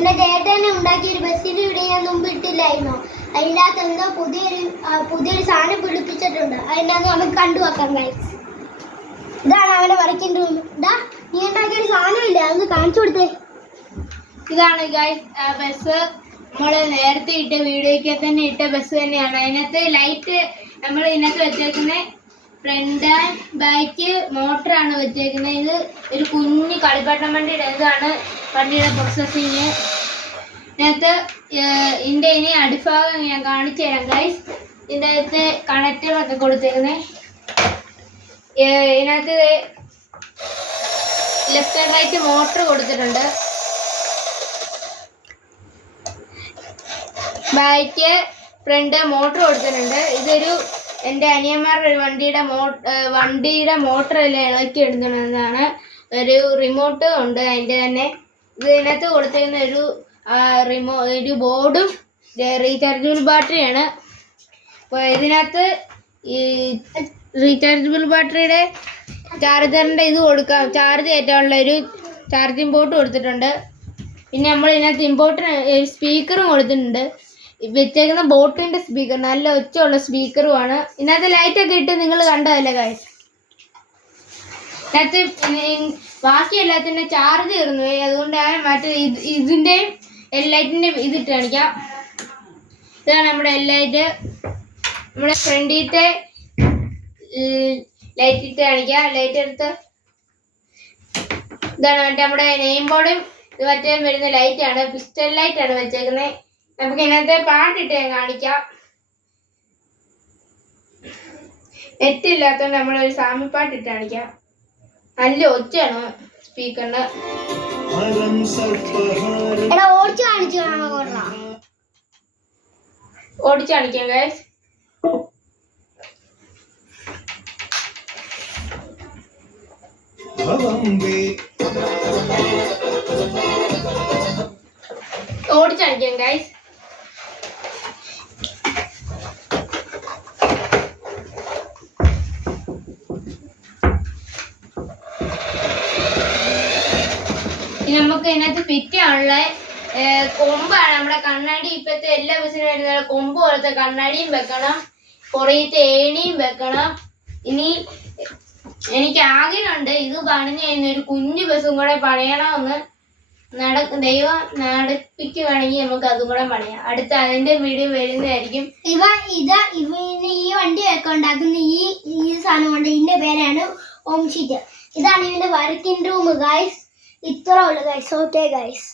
എന്റെ ചേട്ടനെ ഉണ്ടാക്കിയ ഒരു ബസ്സിന്റെ വീഡിയോ ഞാൻ മുമ്പ് ഇട്ടില്ലായിരുന്നോ? അതിൻ്റെ അകത്ത് എന്തോ പുതിയൊരു സാധനം പിടിപ്പിച്ചിട്ടുണ്ട്. അതിൻ്റെ അകത്ത് നമുക്ക് കണ്ടുവെക്കാം ഗൈസ്. ഇതാണ് അവനെ വരയ്ക്കേണ്ട റൂം. ഇതാ നീ ഉണ്ടാക്കിയ ഒരു സാധനമില്ല, അതൊന്ന് കാണിച്ചു കൊടുത്തേ. ഇതാണ് ഗൈസ് ബസ്. നമ്മൾ നേരത്തെ ഇട്ട വീഡിയോയ്ക്ക് തന്നെ ഇട്ട ബസ് തന്നെയാണ്. അതിനകത്ത് ലൈറ്റ് നമ്മൾ ഇതിനകത്ത് വെച്ചേക്കുന്നത് ഫ്രണ്ട് ആൻഡ് ബാക്ക് മോട്ടറാണ് വെച്ചേക്കുന്നത്. ഇത് ഒരു കുഞ്ഞ് കളിപ്പാട്ടം വണ്ടിയുടെ ഇതാണ് വണ്ടിയുടെ പ്രോസസ്സിങ്. ഇതിനകത്ത് ഇതിൻ്റെ ഇനി അടിഭാഗം ഞാൻ കാണിച്ചു തരാം ഗൈസ്. ഇതിൻ്റെ അകത്ത് കണക്ടറൊക്കെ കൊടുത്തേക്കുന്നത്. ഇതിനകത്ത് ലെഫ്റ്റ് ആൻഡ് റൈറ്റ് മോട്ടർ കൊടുത്തിട്ടുണ്ട്. ബാക്ക് ഫ്രണ്ട് മോട്ടർ കൊടുത്തിട്ടുണ്ട്. ഇതൊരു എൻ്റെ അനിയന്മാരുടെ ഒരു വണ്ടിയുടെ മോട്ടർ എല്ലാം ഇളക്കി എടുക്കുന്നതാണ്. ഒരു റിമോട്ട് ഉണ്ട് അതിൻ്റെ തന്നെ. ഇതിനകത്ത് കൊടുത്തിരുന്ന ഒരു ബോർഡും റീചാർജബിൾ ബാറ്ററിയാണ്. അപ്പോൾ ഇതിനകത്ത് ഈ റീചാർജബിൾ ബാറ്ററിയുടെ ചാർജറിൻ്റെ ഇത് കൊടുക്കാം, ചാർജ് കയറ്റാനുള്ള ഒരു ചാർജിങ് പോർട്ട് കൊടുത്തിട്ടുണ്ട്. പിന്നെ നമ്മൾ ഇതിനകത്ത് ഇമ്പോർട്ടൻ്റ് സ്പീക്കറും കൊടുത്തിട്ടുണ്ട്. വെച്ചേക്കുന്ന ബോട്ടിൻ്റെ സ്പീക്കർ നല്ല ഒച്ചയുള്ള സ്പീക്കറുമാണ്. ഇതിനകത്ത് ലൈറ്റൊക്കെ ഇട്ട് നിങ്ങൾ കണ്ടതല്ലേ ഗൈസ്. ഇതിനകത്ത് ബാക്കി എല്ലാത്തിൻ്റെ ചാർജ് തീർന്നു പോയി. അതുകൊണ്ടാണ് മറ്റേ ഇതിൻ്റെയും ലൈറ്റിൻ്റെയും ഇതിട്ട് കാണിക്കാം. ഇതാണ് നമ്മുടെ ലൈറ്റ്. നമ്മുടെ ഫ്രണ്ടിലത്തെ ലൈറ്റ് ഇട്ട് കാണിക്കാം. ലൈറ്റ് എടുത്ത് ഇതാണ് മറ്റേ നമ്മുടെ നെയിം ബോർഡും ഇത് മറ്റേ വരുന്ന ലൈറ്റാണ്. പിസ്റ്റൽ ലൈറ്റാണ് വെച്ചേക്കുന്നത്. നമുക്ക് ഇതിനകത്തെ പാട്ടിട്ട് ഞാൻ കാണിക്കാം. നെറ്റ് ഇല്ലാത്തതുകൊണ്ട് നമ്മളൊരു സാമി പാട്ടിട്ട് കാണിക്കാം. നല്ല ഒച്ചയാണ് സ്പീക്കറിന്. ഓടിച്ച് കാണിക്കാം ഗൈസ്. ഓടിച്ച് കാണിക്കാം ഗൈസ്. നമുക്ക് ഇതിനകത്ത് ഫിറ്റ് ചെയ്യാനുള്ള കൊമ്പാണ്. നമ്മുടെ കണ്ണാടി ഇപ്പോഴത്തെ എല്ലാ ബസ്സിനും വരുന്ന കൊമ്പ് പോലത്തെ കണ്ണാടിയും വെക്കണം, കുറേത്തെ ഏണിയും വെക്കണം. ഇനി എനിക്ക് ആഗ്രഹമുണ്ട് ഇത് പണിഞ്ഞ് കഴിഞ്ഞ ഒരു കുഞ്ഞു ബസ്സും കൂടെ പണിയണമെന്ന്. ദൈവം നടപ്പിക്കുകയാണെങ്കിൽ നമുക്ക് അതും കൂടെ പണിയാം. അടുത്ത അതിന്റെ വീഡിയോ വരുന്നതായിരിക്കും. ഈ വണ്ടിയൊക്കെ ഉണ്ടാക്കുന്ന ഈ സാധനം കൊണ്ട് ഇതിന്റെ പേരാണ് ഓം ഷീറ്റ്. ഇതാണ് ഇതിന്റെ വർക്കിംഗ് റൂം ഗൈസ്. ഇത്ര ഉള്ളു ഗൈസ്. Okay guys.